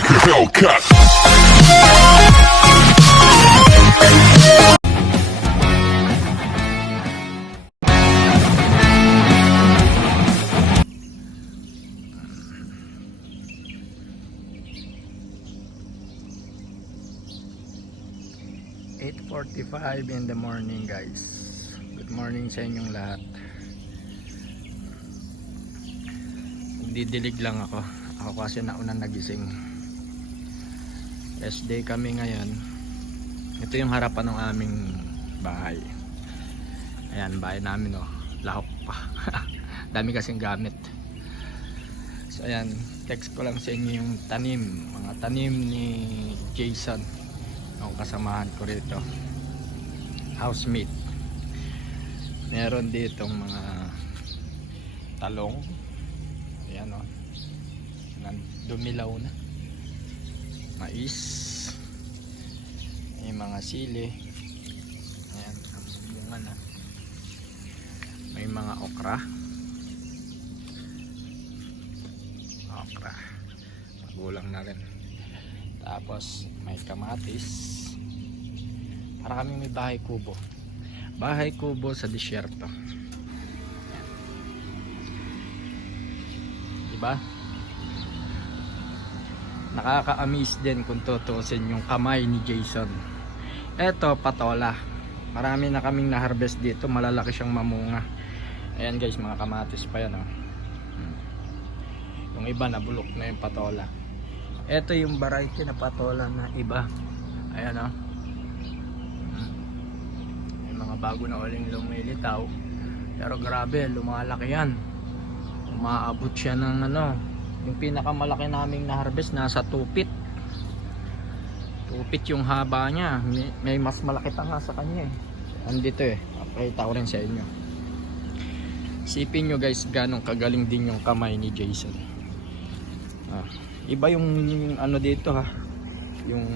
like a Hellcat. 8:45 in the morning, guys. Good morning sa inyong lahat. Didilig lang ako kasi nauna nagising. Rest day kami ngayon. Ito yung harapan ng aming bahay. Ayan, bahay namin, oh. Lahok pa. Dami kasing gamit. So ayan, text ko lang sa inyo yung tanim, mga tanim ni Jason, ang kasamahan ko rito, housemate. Meron ditong mga talong. Ayan, o, dumilaw na. Mais, may mga sili. Ayan, ang bunga na. May mga okra, magulang na rin. Tapos may kamatis. Para kami may bahay kubo. Bahay kubo sa disyerto. Diba? Nakaka-amaze din kung tutuusin yung kamay ni Jason. Eto, patola. Marami na kaming na-harvest dito. Malalaki siyang mamunga. Ayan guys, mga kamatis pa yan, oh. Yung iba nabulok na yung patola. Ito yung variety na patola na iba. Ayan, oh. May mga bago na uling lumilitaw. Pero grabe, lumalaki yan. Umaabot siya ng ano. Yung pinakamalaki naming na-harvest nasa 2 feet. 2 feet yung haba niya. May mas malaki pa nga sa kanya, eh. Andito, eh. Pakita ko rin sa inyo. Isipin nyo guys, ganong kagaling din yung kamay ni Jason. Iba yung ano dito, ha, yung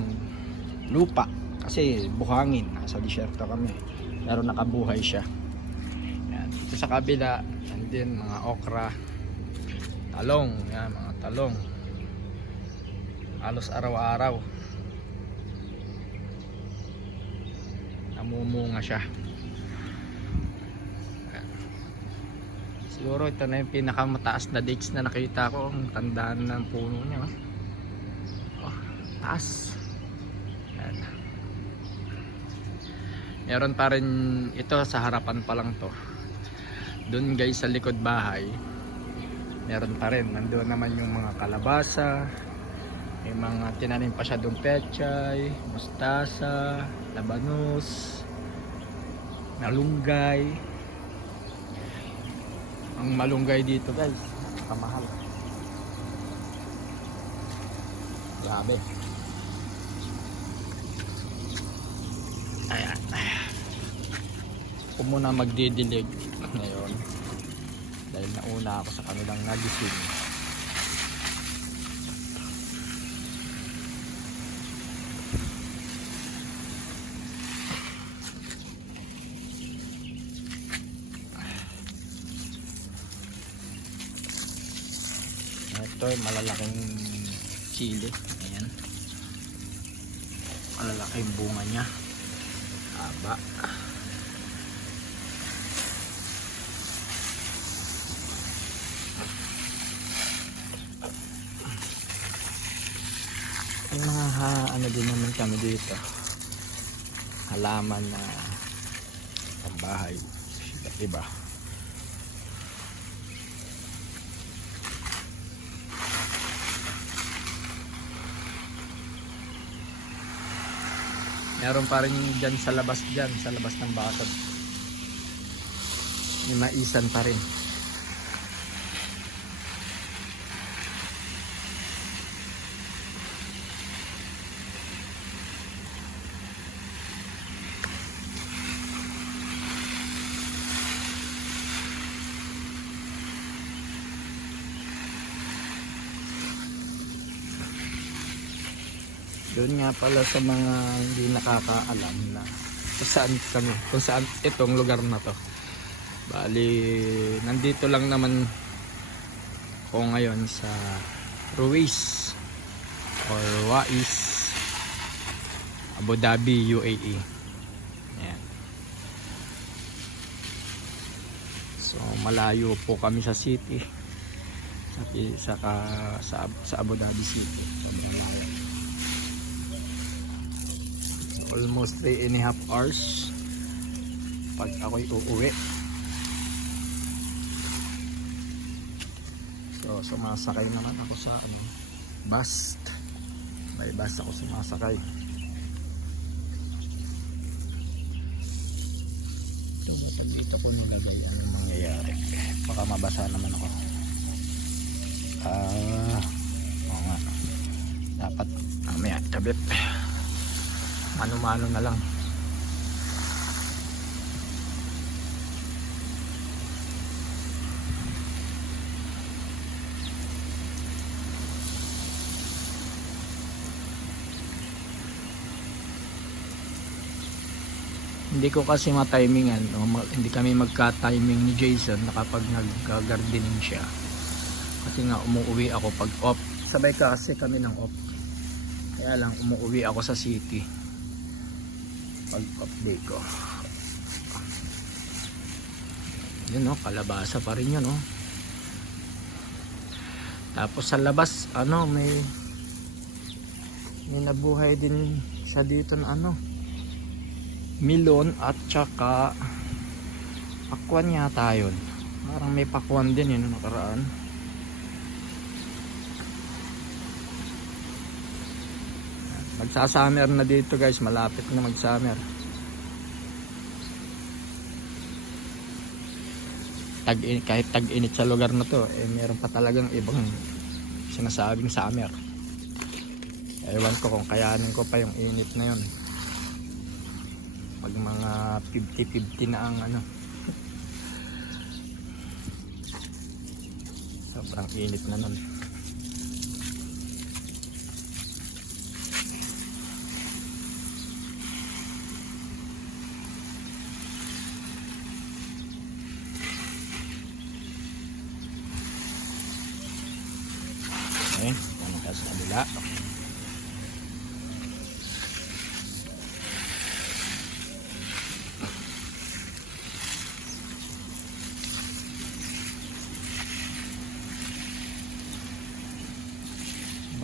lupa, kasi buhangin, nasa disyerto kami, pero nakabuhay siya. Yan. Dito sa kabila, andin mga okra, talong, yan, mga talong, halos araw-araw namumunga siya. Siguro ito na yung pinakamataas na dates na nakita ko. Ang tandaan ng puno niya, oh. Oh, taas. Ayan. Meron pa rin ito sa harapan pa lang to. Doon guys sa likod bahay, meron pa rin. Nandoon naman yung mga kalabasa. May mga tinanim pa siya doon, pechay, mustasa, labanos, malunggay. Ang malunggay dito guys, kamahal. Grabe. Ayan. Ako muna magdidilig ngayon dahil nauna ako sa kanilang nagising. Ito malalaking chili. Ayan, malalaking bunga niya, haba. May mga ano din naman kami dito, halaman na pambahay, diba? Meron pa rin dyan sa labas ng bakod. May maisan pa rin. Doon nga pala sa mga hindi nakakaalam na kung saan itong lugar na to. Bali, nandito lang naman ako ngayon sa Ruiz. or Wais, Abu Dhabi, UAE. Ayan. So malayo po kami sa city, sa Abu Dhabi City. Almost 3.5 hours pag ako'y uuwi. So sumasakay naman ako sa bus. May bus ako sumasakay. Dito ko nilagay ang mangyayari. Baka mabasa naman ako. Oo nga. Dapat mamaya tabip. Mano-mano na lang. Hindi ko kasi ma-timingan, no? Hindi kami magka-timing ni Jason na kapag nag-gardening siya. Kasi nga umuwi ako pag off. Sabay kasi kami ng off. Kaya lang umuwi ako sa city pag off day ko. Yun, no, kalabasa pa rin yun, no? Tapos sa labas, may nabuhay din siya dito na milon at saka pakwan yata yun. Parang may pakwan din yun nakaraan. Magsa-summer na dito guys, malapit na mag-summer. Kahit tag-init sa lugar na to, meron pa talagang ibang sinasabing summer. Ewan ko kung kayanin ko pa yung init na yun. Pag mga 50-50 na ang sobrang init na nun. Okay, ano ka sa kabila?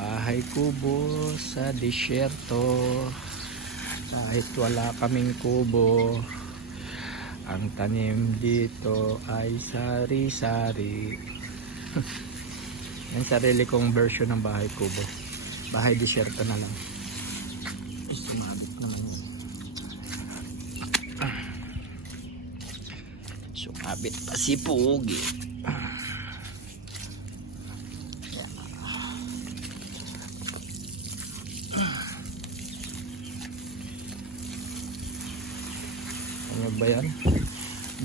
Bahay kubo sa disyerto. Kahit wala kaming kubo, ang tanim dito ay sari-sari. Yung sarili kong version ng bahay kubo. Bahay disyerto na lang. Sumabit naman yun. Sumabit pa si Pugi. Ano ba yan?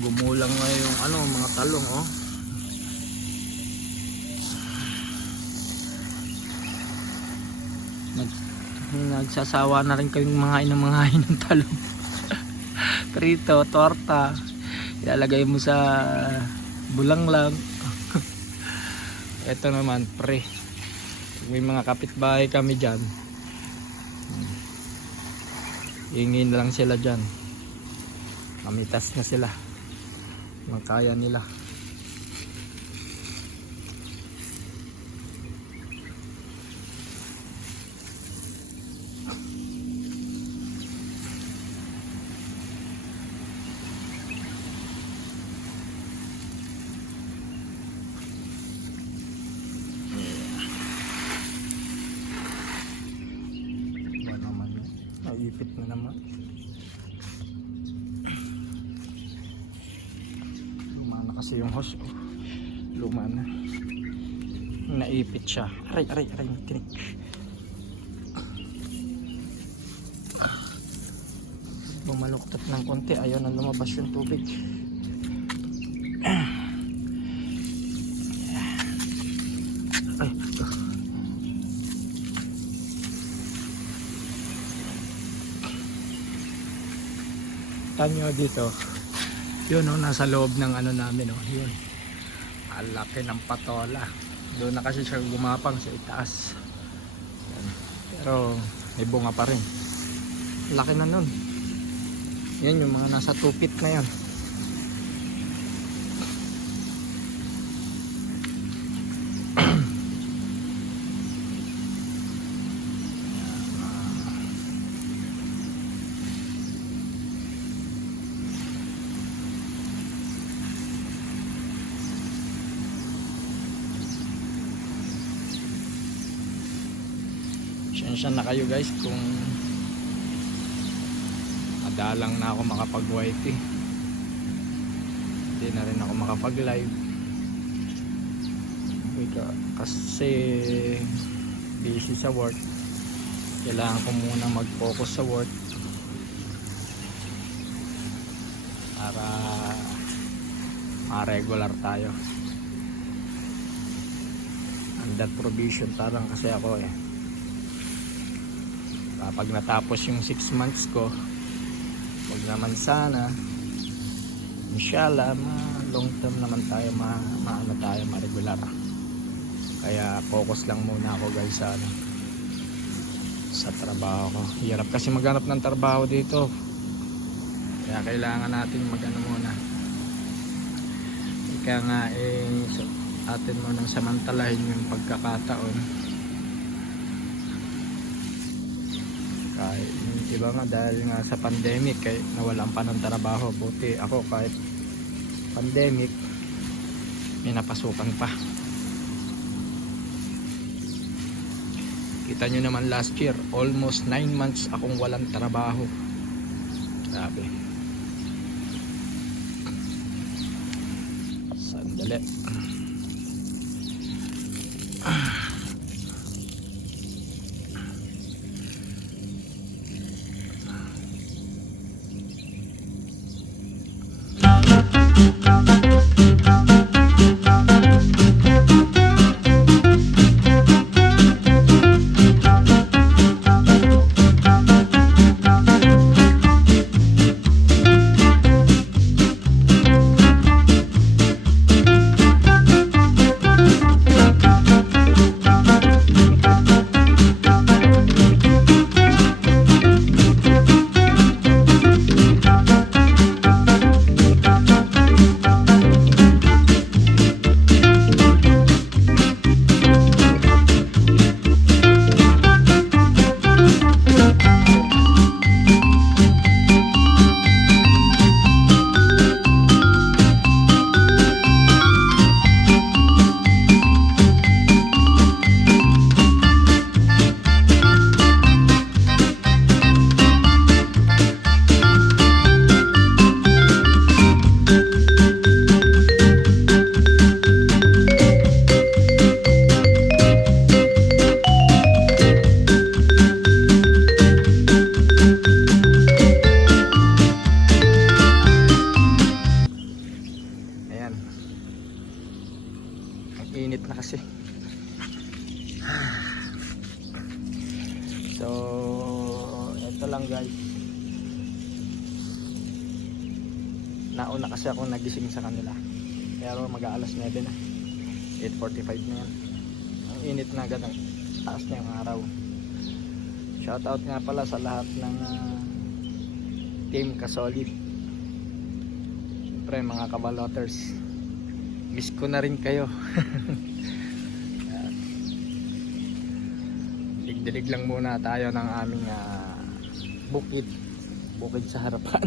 Gumulang nga yung mga talong, oh. Nagsasawa na rin kayong mga ng talong. Prito, torta, ilalagay mo sa bulanglang. Ito naman pre, may mga kapitbahay kami dyan, hingin lang sila dyan, mamitas na sila, magkaya nila. Naipit na naman. Luma na kasi yung hose. Luma na. Naipit siya. Aray. Kinig. Bumaluktot ng konti. Ayaw na lumabas yung tubig. Ay. Tanyo dito, yun nasa loob ng namin, yun, ang laki ng patola. Doon na kasi siya gumapang sa itaas. Yan. Pero may bunga pa rin. Laki na nun. Yan yung mga nasa 2 feet na yan. Sensya na kayo guys kung madalang na ako makapag-YT. Hindi na rin ako makapag-live kasi busy sa work. Kailangan ko muna mag-focus sa work para ma-regular tayo. Under provision parang kasi ako eh. Kapag natapos yung 6 months ko, wag naman sana, inshallah long term naman tayo, maano tayo, ma-regular. Kaya focus lang muna ako guys sa sa trabaho ko. Hirap kasi maghanap ng trabaho dito, kaya kailangan natin magano muna. Kaya nga atin mo nang samantalahin yung pagkakataon. Kahit iba nga dahil nga sa pandemic kaya nawalan pa ng trabaho, buti ako kahit pandemic may napasukan pa. Kita nyo naman last year almost 9 months akong walang trabaho. Grabe. Sandali. Init na kasi. So ito lang guys, nauna kasi ako nagising sa kanila pero mag-aalas 9 na, 8:45 na yan. Ang init na agad, ang taas na yung araw. Shoutout nga pala sa lahat ng team Kasolid. Siyempre mga kabaloters, miss ko na rin kayo. Dilig lang muna tayo ng aming bukid sa harapan.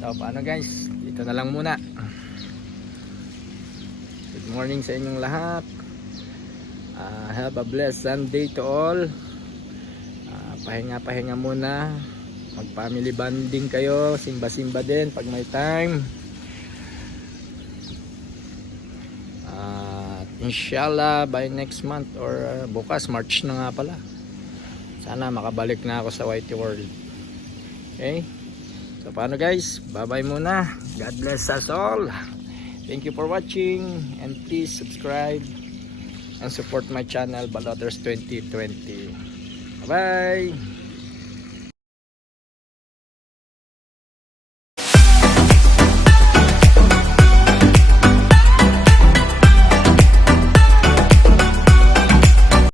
So paano guys, dito na lang muna. Good morning sa inyong lahat. Have a blessed Sunday to all. Pahinga muna, mag family bonding kayo, simba din pag may time. Inshallah by next month or bukas, March na nga pala, sana makabalik na ako sa YT World. Okay, so paano guys, bye bye muna. God bless us all. Thank you for watching and please subscribe and support my channel Baloters 2020. Bye bye.